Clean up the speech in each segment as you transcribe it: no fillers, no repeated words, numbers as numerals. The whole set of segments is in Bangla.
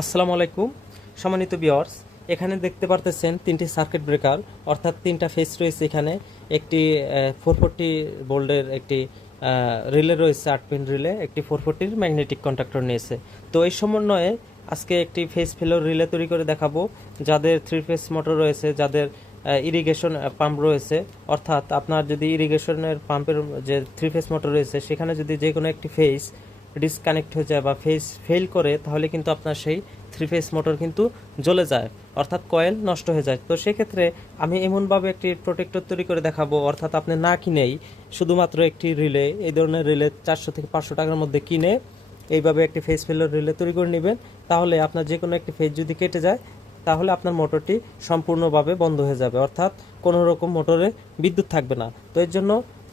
আসসালামু আলাইকুম সম্মানিত ভিউয়ার্স, এখানে দেখতে পারতেছেন তিনটি সার্কিট ব্রেকার অর্থাৎ তিনটা ফেস রয়েছে। এখানে একটি 440 ভোল্টের একটি রিলে রয়েছে, 8 পিন রিলে, একটি 440 ম্যাগনেটিক কন্ডাক্টর নিয়েছে। তো এই সমন্বয়ে আজকে একটি ফেস ফেলোর রিলে তৈরি করে দেখাবো। যাদের 3 ফেস মোটর রয়েছে, যাদের ইরিগেশন পাম্প রয়েছে, অর্থাৎ আপনার যদি ইরিগেশনের পাম্পের যে 3 ফেস মোটর রয়েছে সেখানে যদি যে কোনো একটি ফেস ডিসকানেক্ট হয়ে যায় বা ফেস ফেল করে, তাহলে কিন্তু আপনার সেই 3 ফেস মোটর কিন্তু জ্বলে যায়, অর্থাৎ কয়েল নষ্ট হয়ে যায়। তো সেক্ষেত্রে আমি এমনভাবে একটি প্রোটেক্টর তৈরি করে দেখাবো, অর্থাৎ আপনি না কিনেই শুধুমাত্র একটি রিলে, এই ধরনের রিলে 400 থেকে 500 টাকার মধ্যে কিনে এইভাবে একটি ফেস ফেলোর রিলে তৈরি করে নেবেন। তাহলে আপনার যে কোনো একটি ফেস যদি কেটে যায়, তাহলে আপনার মোটরটি সম্পূর্ণভাবে বন্ধ হয়ে যাবে, অর্থাৎ কোনো রকম মোটরে বিদ্যুৎ থাকবে না। তো এর জন্য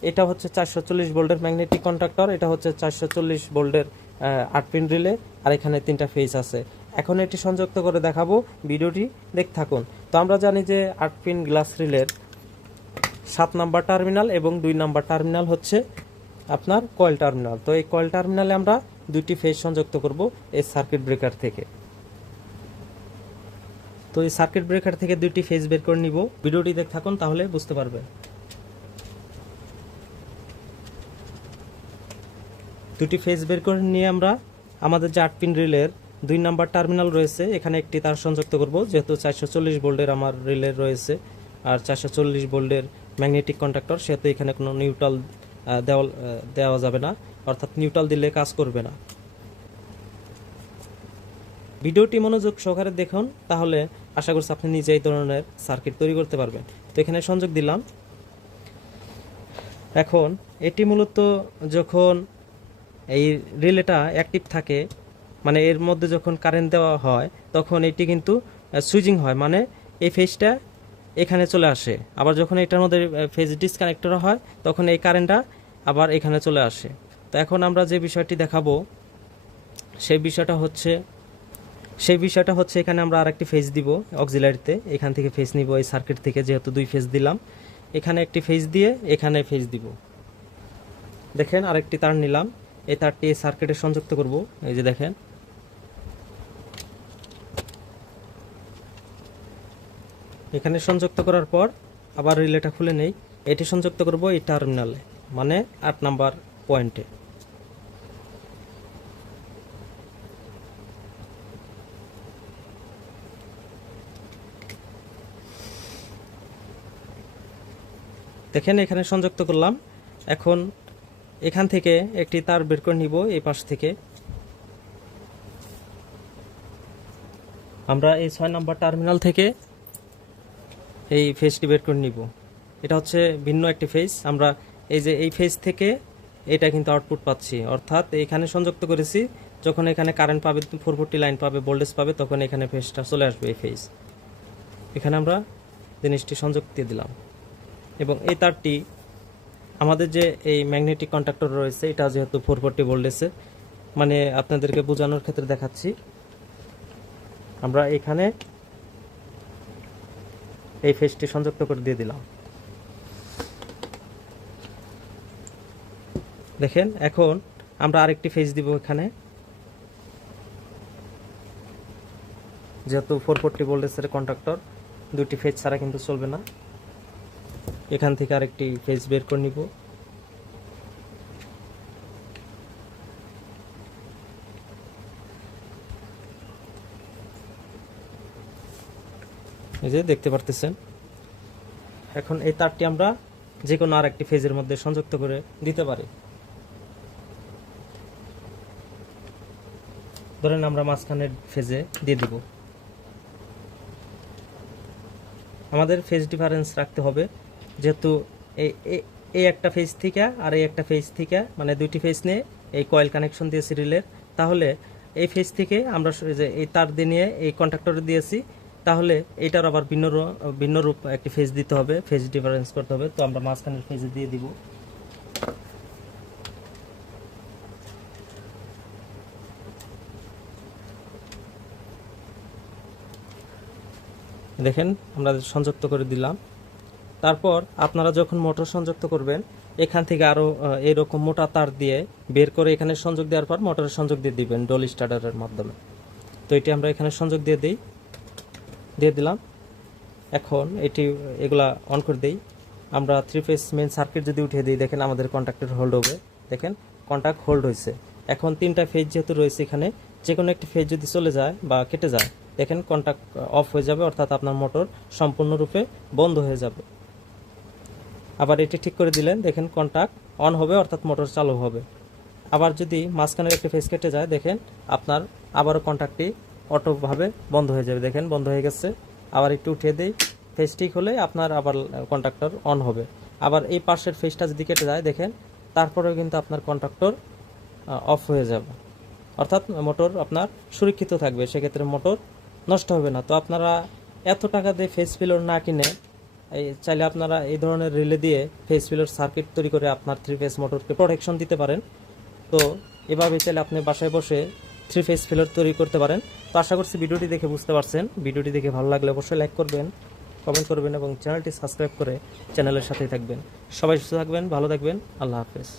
এটা হচ্ছে 440 ভোল্টের ম্যাগনেটিক কন্ডাক্টর, এটা হচ্ছে 440 ভোল্টের 8 পিন রিলে, আর এখানে তিনটা ফেজ আছে। এখন এটি সংযুক্ত করে দেখাবো, ভিডিওটি দেখতে থাকুন। তো আমরা জানি যে 8 পিন গ্লাস রিলের 7 নাম্বার টার্মিনাল এবং 2 নাম্বার টার্মিনাল হচ্ছে আপনার কয়েল টার্মিনাল। তো এই কয়েল টার্মিনালে আমরা দুইটি ফেজ সংযুক্ত করব এই সার্কিট ব্রেকার থেকে। তো এই সার্কিট ব্রেকার থেকে দুইটি ফেজ বের করে নিব, ভিডিওটি দেখতে থাকুন, তাহলে বুঝতে পারবেন। দুটি ফেজ বের করে নিয়ে আমরা আমাদের যে 8 পিন রিলের 2 নাম্বার টার্মিনাল রয়েছে এখানে একটি তার সংযুক্ত করব, যেহেতু 440 ভোল্টের আমার রিলে রয়েছে আর 440 ভোল্টের ম্যাগনেটিক কন্ডাক্টর, সেহেতু এখানে কোনো নিউট্রাল দেওয়া যাবে না, অর্থাৎ নিউট্রাল দিলে কাজ করবে না। ভিডিওটি মনোযোগ সহকারে দেখুন, তাহলে আশা করছি আপনি নিজে এই ধরনের সার্কিট তৈরি করতে পারবেন। তো এখানে সংযোগ দিলাম। এখন এটি মূলত যখন এই রিলেটা অ্যাক্টিভ থাকে, মানে এর মধ্যে যখন কারেন্ট দেওয়া হয়, তখন এটি কিন্তু সুইচিং হয়, মানে এই ফেজটা এখানে চলে আসে। আবার যখন এটার মধ্যে ফেজ ডিসকানেক্টর হয়, তখন এই কারেন্টটা আবার এখানে চলে আসে। তো এখন আমরা যে বিষয়টি দেখাবো সেই বিষয়টা হচ্ছে এখানে আমরা আরেকটি ফেজ দিব অক্সিলারিতে, এখান থেকে ফেজ নিব এই সার্কিট থেকে, যেহেতু 2 ফেজ দিলাম, এখানে একটি ফেজ দিয়ে এখানে ফেজ দিব। দেখেন আরেকটি তার নিলাম, এই তারটি এই সার্কিটে সংযুক্ত করব। এই যে দেখেন, এখানে সংযুক্ত করার পর আবার রিলেটা খুলে নেই, এটি সংযুক্ত করব এই টার্মিনালে, মানে 8 নাম্বার পয়েন্টে। দেখেন এখানে সংযুক্ত করলাম। এখন এখান থেকে একটি তার বের করে নিব, এই পাশ থেকে আমরা এই 6 নাম্বার টার্মিনাল থেকে এই ফেজটি বের করে নিব। এটা হচ্ছে ভিন্ন একটি ফেজ, আমরা এই যে এই ফেজ থেকে এটা কিন্তু আউটপুট পাচ্ছি, অর্থাৎ এখানে সংযুক্ত করেছি, যখন এখানে কারেন্ট পাবে, 440 লাইন পাবে, ভোল্টেজ পাবে, তখন এখানে ফেজটা চলে আসবে এই ফেজ। এখানে আমরা জিনিসটি সংযুক্ত দিয়ে দিলাম। এবং এই তারটি আমাদের যে এই ম্যাগনেটিক কন্ডাক্টর রয়েছে, এটা যেহেতু 440 ভোল্টেজে, মানে আপনাদেরকে বোঝানোর ক্ষেত্রে দেখাচ্ছি, আমরা এখানে এই ফেজটি সংযুক্ত করে দিয়ে দিলাম। দেখেন এখন আমরা আরেকটি ফেজ দিব এখানে, যেহেতু 440 ভোল্টেজের কন্ডাক্টর, দুটি ফেজ ছাড়া কিন্তু চলবে না। এখান থেকে আরেকটি ফেজ বের করে নিব। এই যে দেখতে পারতেছেন, এখন এই তারটি আমরা যে কোনো আরেকটি ফেজের মধ্যে সংযুক্ত করে দিতে পারি। ধরেন আমরা মাঝখানের ফেজে দিয়ে দিব। আমাদের ফেজ ডিফারেন্স রাখতে হবে, যেহেতু এই একটা ফেজ থেকে আর এই একটা ফেজ থেকে, মানে দুইটি ফেজ নিয়ে এই কয়েল কানেকশন দিয়েছি রিলের, তাহলে এই ফেজ থেকে আমরা যে এই তার দিয়ে নিয়ে এই কন্ট্রাক্টরে দিয়েছি, তাহলে এটার আবার ভিন্ন রূপ একটি ফেজ দিতে হবে, ফেজ ডিফারেন্স করতে হবে। তো আমরা মাঝখানের ফেজে দিয়ে দিব। দেখেন আমরা সংযুক্ত করে দিলাম। তারপর আপনারা যখন মোটর সংযুক্ত করবেন, এখান থেকে আরও এরকম মোটা তার দিয়ে বের করে এখানে সংযোগ দেওয়ার পর মোটরের সংযোগ দিয়ে দিবেন ডোল স্টার্টারের মাধ্যমে। তো তো এটি আমরা এখানে সংযোগ দিয়ে দিলাম। এখন এগুলা অন করে দেই। আমরা 3 ফেজ মেন সার্কিট যদি উঠিয়ে দিই, দেখেন আমাদের কন্ট্যাক্টর হোল্ড হবে। দেখেন কন্ট্যাক্ট হোল্ড হয়েছে। এখন 3টা ফেজ যেহেতু রয়েছে এখানে, যে কোনো একটি ফেজ যদি চলে যায় বা কেটে যায়, দেখেন কন্ট্যাক্ট অফ হয়ে যাবে, অর্থাৎ আপনার মোটর সম্পূর্ণরূপে বন্ধ হয়ে যাবে। আবার এটি ঠিক করে দিলেন, দেখেন কন্ট্যাক্ট অন হবে, অর্থাৎ মোটর চালু হবে। আবার যদি মাঝখানের একটি ফেজ কেটে যায়, দেখেন আপনার আবারও কন্ট্যাক্টটি অটোভাবে বন্ধ হয়ে যাবে। দেখেন বন্ধ হয়ে গেছে। আবার একটু উঠিয়ে দেই, ফেজ ঠিক হলে আপনার আবার কন্ট্যাক্টর অন হবে। আবার এই পাশের ফেজটা যদি কেটে যায়, দেখেন তারপরেও কিন্তু আপনার কন্ট্যাক্টর অফ হয়ে যাবে, অর্থাৎ মোটর আপনার সুরক্ষিত থাকবে, সেক্ষেত্রে মোটর নষ্ট হবে না। তো আপনারা এত টাকা দিয়ে ফেজ ফিলার না কিনে চাইলে আপনারা এই ধরনের রিলে দিয়ে ফেজ ফিলার সার্কিট তৈরি করে আপনার 3 ফেজ মোটরকে প্রোটেকশন দিতে পারেন। তো এভাবে চাইলে আপনি বাসায় বসে 3 ফেজ ফিলার তৈরি করতে পারেন। তো আশা করছি ভিডিওটি দেখে বুঝতে পারছেন। ভিডিওটি দেখে ভালো লাগলে অবশ্যই লাইক করবেন, কমেন্ট করবেন এবং চ্যানেলটি সাবস্ক্রাইব করে চ্যানেলের সাথেই থাকবেন। সবাই সুস্থ থাকবেন, ভালো থাকবেন। আল্লাহ হাফেজ।